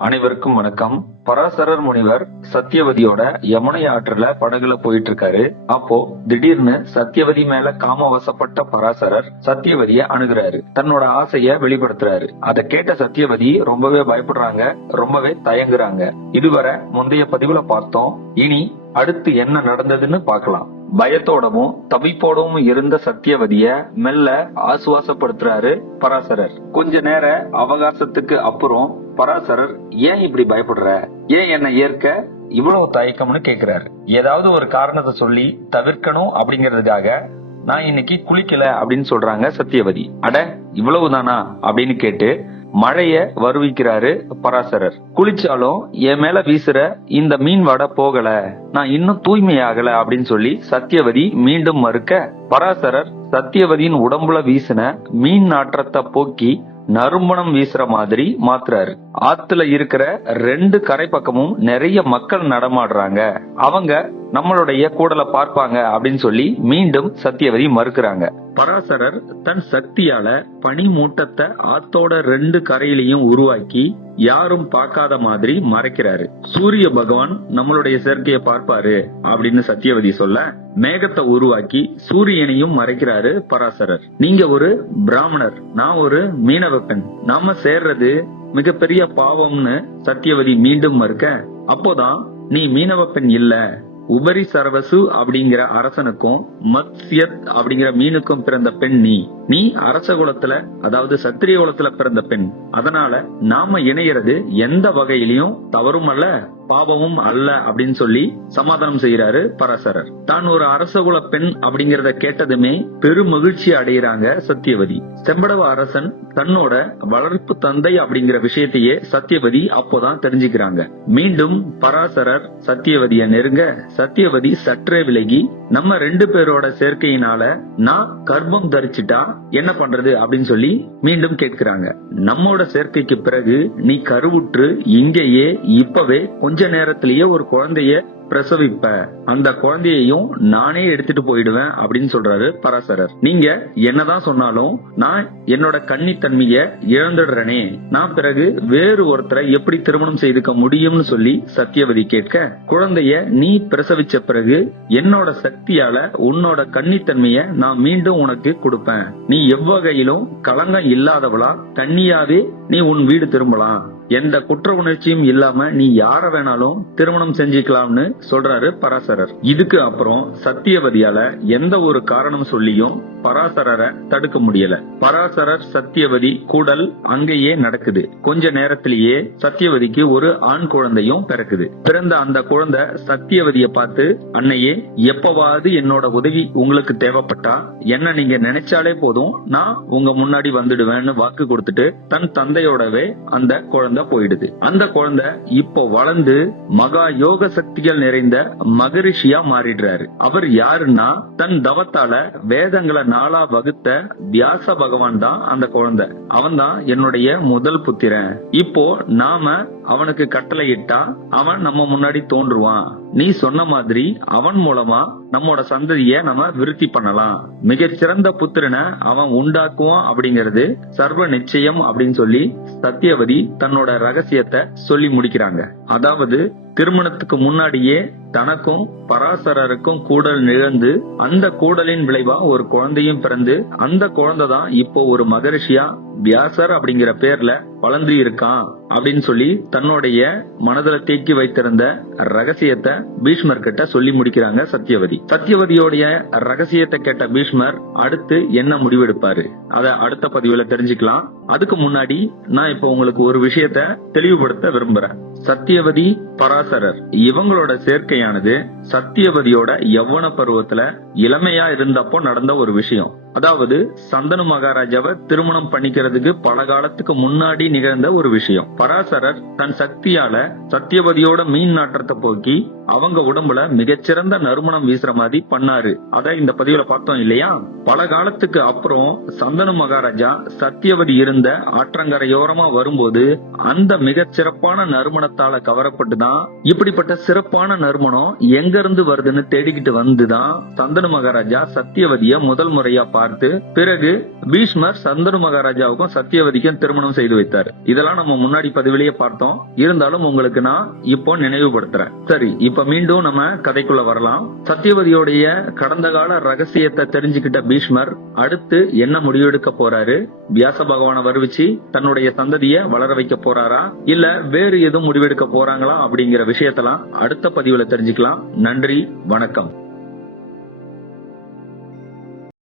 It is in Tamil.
அனைவருக்கும் வணக்கம். பராசரர் முனிவர் சத்தியவதியோட யமுனை ஆற்றுல படகுல போயிட்டு இருக்காரு அப்போ திடீர்னு சத்தியவதி மேல காமவசப்பட்ட பராசரர் சத்தியவதிய அணுகுறாரு. தன்னோட ஆசைய வெளிப்படுத்துறாரு. அதை கேட்ட சத்தியவதி ரொம்பவே பயப்படுறாங்க ரொம்பவே தயங்குறாங்க. இதுவரை முந்தைய பதிவுல பார்த்தோம். இனி அடுத்து என்ன நடந்ததுன்னு பார்க்கலாம். பயத்தோடவும் தவிப்போடவும் இருந்த சத்தியவதிய மெல்ல ஆசுவாசப்படுத்துறாரு பராசரர். கொஞ்ச நேர அவகாசத்துக்கு அப்புறம் பராசரர் ஏன் இப்படி பயப்படுற? ஏன் என்னை ஏற்க? இவ்வளவு தயக்கம்னு கேக்குறாரு. ஏதாவது ஒரு காரணத்தை சொல்லி தவிர்க்கணும் அப்படிங்கறதுக்காக நான் இன்னைக்கு குளிக்கல அப்படின்னு சொல்றாங்க சத்தியவதி. அட இவ்வளவுதானா அப்படின்னு கேட்டு மழைய வருவிக்கிறாரு பராசரர். குளிச்சாலும் என் மேல வீசுற இந்த மீன் வடை போகல. நான் இன்னும் தூய்மையாகல அப்படின்னு சொல்லி சத்தியவதி மீண்டும் மறுக்க பராசரர் சத்தியவதியின் உடம்புல வீசின மீன் நாற்றத்தை போக்கி நறுமணம் வீசுற மாதிரி மாத்துறாரு. ஆத்துல இருக்கிற ரெண்டு கரை பக்கமும் நிறைய மக்கள் நடமாடுறாங்க. அவங்க நம்மளுடைய கூடலை பார்ப்பாங்க அப்படின்னு சொல்லி மீண்டும் சத்தியவதி மறுக்கிறாங்க. பராசரர் தன் சக்தியால பனி மூட்டத்தை ஆத்தோட ரெண்டு கரையிலையும் உருவாக்கி யாரும் பார்க்காத மாதிரி மறைக்கிறாரு. சூரிய பகவான் நம்மளுடைய சேர்க்கையை பார்ப்பாரு அப்படின்னு சத்தியவதி சொல்ல மேகத்தை உருவாக்கி சூரியனையும் மறைக்கிறாரு பராசரர். நீங்க ஒரு பிராமணர் நான் ஒரு மீனவ பெண். நாம சேர்றது மிகப்பெரிய பாவம்னு சத்தியவதி மீண்டும் மறுக்க அப்போதான் நீ மீனவ பெண் இல்ல. உபரி சரவசு அப்படிங்கிற அரசனுக்கும் மத்ஸ்யத் அப்படிங்கிற மீனுக்கும் பிறந்த பெண் நீ. நீ அரச குலத்துல அதாவது சத்திரிய குலத்துல பிறந்த பெண் அதனால நாம இணையறது எந்த வகையிலையும் தவறும் அல்ல பாவமும் அல்ல அப்படின்னு சொல்லி சமாதானம் செய்யறாரு பராசரர். தான் ஒரு அரசகுல பெண் அப்படிங்கறத கேட்டதுமே பெரும் மகிழ்ச்சி அடைகிறாங்க சத்தியவதி. செம்படவ அரசன் தன்னோட வளர்ப்பு தந்தை அப்படிங்கிற விஷயத்தையே சத்தியவதி அப்போதான் தெரிஞ்சுக்கிறாங்க. மீண்டும் பராசரர் சத்தியவதிய நெருங்க சத்தியவதி சற்றே விலகி நம்ம ரெண்டு பேரோட சேர்க்கையினால நான் கர்ப்பம் தரிச்சிட்டா என்ன பண்றது அப்படின்னு சொல்லி மீண்டும் கேட்கிறாங்க. நம்மோட சேர்க்கைக்கு பிறகு நீ கருவுற்று இங்கேயே இப்பவே கொஞ்ச நேரத்திலேயே ஒரு குழந்தைய பிரசவிப்ப. அந்த குழந்தையையும் நானே எடுத்துட்டு போயிடுவேன் அப்படின்னு சொல்றாரு பராசரர். நீங்க என்னதான் சொன்னாலும் நான் என்னோட கன்னித்தன்மைய இழந்துடுறேனே. நான் பிறகு வேறு ஒருத்தரை எப்படி திருமணம் செய்துக்க முடியும்னு சொல்லி சத்தியவதி கேட்க குழந்தைய நீ பிரசவிச்ச பிறகு என்னோட சக்தியால உன்னோட கன்னித்தன்மைய நான் மீண்டும் உனக்கு கொடுப்பேன். நீ எவ்வகையிலும் களங்கம் இல்லாதவளா கன்னியாவே நீ உன் வீடு திரும்பலாம். எந்த குற்ற உணர்ச்சியும் இல்லாம நீ யார வேணாலும் திருமணம் செஞ்சுக்கலாம்னு சொல்றாரு பராசரர். இதுக்கு அப்புறம் சத்தியவதியால எந்த ஒரு காரணம் சொல்லியும் பராசரரை தடுக்க முடியல. பராசரர் சத்தியவதி கூடல் அங்கேயே நடக்குது. கொஞ்ச நேரத்திலேயே சத்தியவதிக்கு ஒரு ஆண் குழந்தையும் பிறக்குது. பிறந்த அந்த குழந்தை சத்தியவதிய பார்த்து அன்னையே எப்பவாவது என்னோட உதவி உங்களுக்கு தேவைப்பட்டா என்ன நீங்க நினைச்சாலே போதும் நான் உங்க முன்னாடி வந்துடுவேன்னு வாக்கு கொடுத்துட்டு தன் தந்தையோடவே அந்த குழந்தை போயிடுது. அந்த குழந்தை இப்போ வளர்ந்து மகா யோக சக்திகள் நிறைந்த மகரிஷியா மாறிடுறாரு. அவர் யாருன்னா தன் தவத்தால வேதங்களை நாளா வகுத்த வியாச பகவான் தான் அந்த குழந்தை. அவன் தான் என்னுடைய முதல் புத்திரன். இப்போ நாம அவனுக்கு கட்டளையிட்டா அவன் நம்ம முன்னாடி தோன்றுவான். நீ சொன்ன மாதிரி அவன் மூலமா நம்மோட சந்ததிய நம்ம விருத்தி பண்ணலாம். மிகச்சிறந்த புத்திரனை அவன் உண்டாக்குவான் அப்படிங்கிறது சர்வ நிச்சயம் அப்படின்னு சொல்லி சத்தியவதி தன்னோட ரகசியத்தை சொல்லி முடிக்கிறாங்க. அதாவது திருமணத்துக்கு முன்னாடியே தனக்கும் பராசரருக்கும் கூடல் நிகழ்ந்து அந்த கூடலின் விளைவா ஒரு குழந்தையும் பிறந்து அந்த குழந்தை தான் இப்போ ஒரு மகரிஷியா வியாசர் அப்படிங்கிற பேர்ல வளர்ந்து இருக்கான் அப்படின்னு சொல்லி தன்னுடைய மனதில் தேக்கி வைத்திருந்த ரகசியத்தை பீஷ்மர் கிட்ட சொல்லி முடிக்கிறாங்க சத்தியவதி சத்தியவதியோடைய ரகசியத்தை கேட்ட பீஷ்மர் அடுத்து என்ன முடிவெடுப்பாரு? அத அடுத்த பதிவுல தெரிஞ்சுக்கலாம். அதுக்கு முன்னாடி நான் இப்ப உங்களுக்கு ஒரு விஷயத்த தெளிவுபடுத்த விரும்புறேன். சத்தியவதி பராசரர். இவங்களோட சேர்க்கையானது சத்தியவதியோட யவன பருவத்துல இளமையா இருந்தப்போ நடந்த ஒரு விஷயம். அதாவது சந்தனு மகாராஜாவை திருமணம் பண்ணிக்கிறதுக்கு பல காலத்துக்கு முன்னாடி நிகழ்ந்த ஒரு விஷயம். பராசரர் தன் சக்தியால சத்தியவதியோட மீன் நாற்றத்தை போக்கி அவங்க உடம்புல மிகச்சிறந்த நறுமணம் வீசுற மாதிரி பண்ணாரு. அத இந்த பதிவுல பார்த்தோம் இல்லையா? பல காலத்துக்கு அப்புறம் சந்தனு மகாராஜா சத்தியவதி இருந்த ஆற்றங்கரையோரமா வரும்போது அந்த மிக சிறப்பான நறுமணத்தால கவரப்பட்டுதான் இப்படிப்பட்ட சிறப்பான நறுமணம் எங்க இருந்து வருதுன்னு தேடிக்கிட்டு வந்துதான் சந்தனு மகாராஜா சத்தியவதிய முதல் முறையா பார்த்து பிறகு பீஷ்மர் சந்தனு மகாராஜாவுக்கும் சத்தியவதிக்கும் திருமணம் செய்து வைத்தார். இதெல்லாம் நம்ம முன்னாடி பதிவிலேயே பார்த்தோம். இருந்தாலும் உங்களுக்கு நான் இப்போ நினைவுபடுத்துறேன். சரி இப்ப மீண்டும் நம்ம கதைக்குள்ள வரலாம். சத்தியவதியோடைய கடந்த கால ரகசியத்தை தெரிஞ்சுக்கிட்ட பீஷ்மர் அடுத்து என்ன முடிவெடுக்க போறாரு? வியாச பகவானை வருவிச்சு தன்னுடைய சந்ததியை வளர வைக்க போறாரா? இல்ல வேறு எதுவும் முடிவெடுக்க போறாங்களா அப்படிங்கிற விஷயத்தெல்லாம் அடுத்த பதிவுல தெரிஞ்சுக்கலாம். நன்றி வணக்கம்.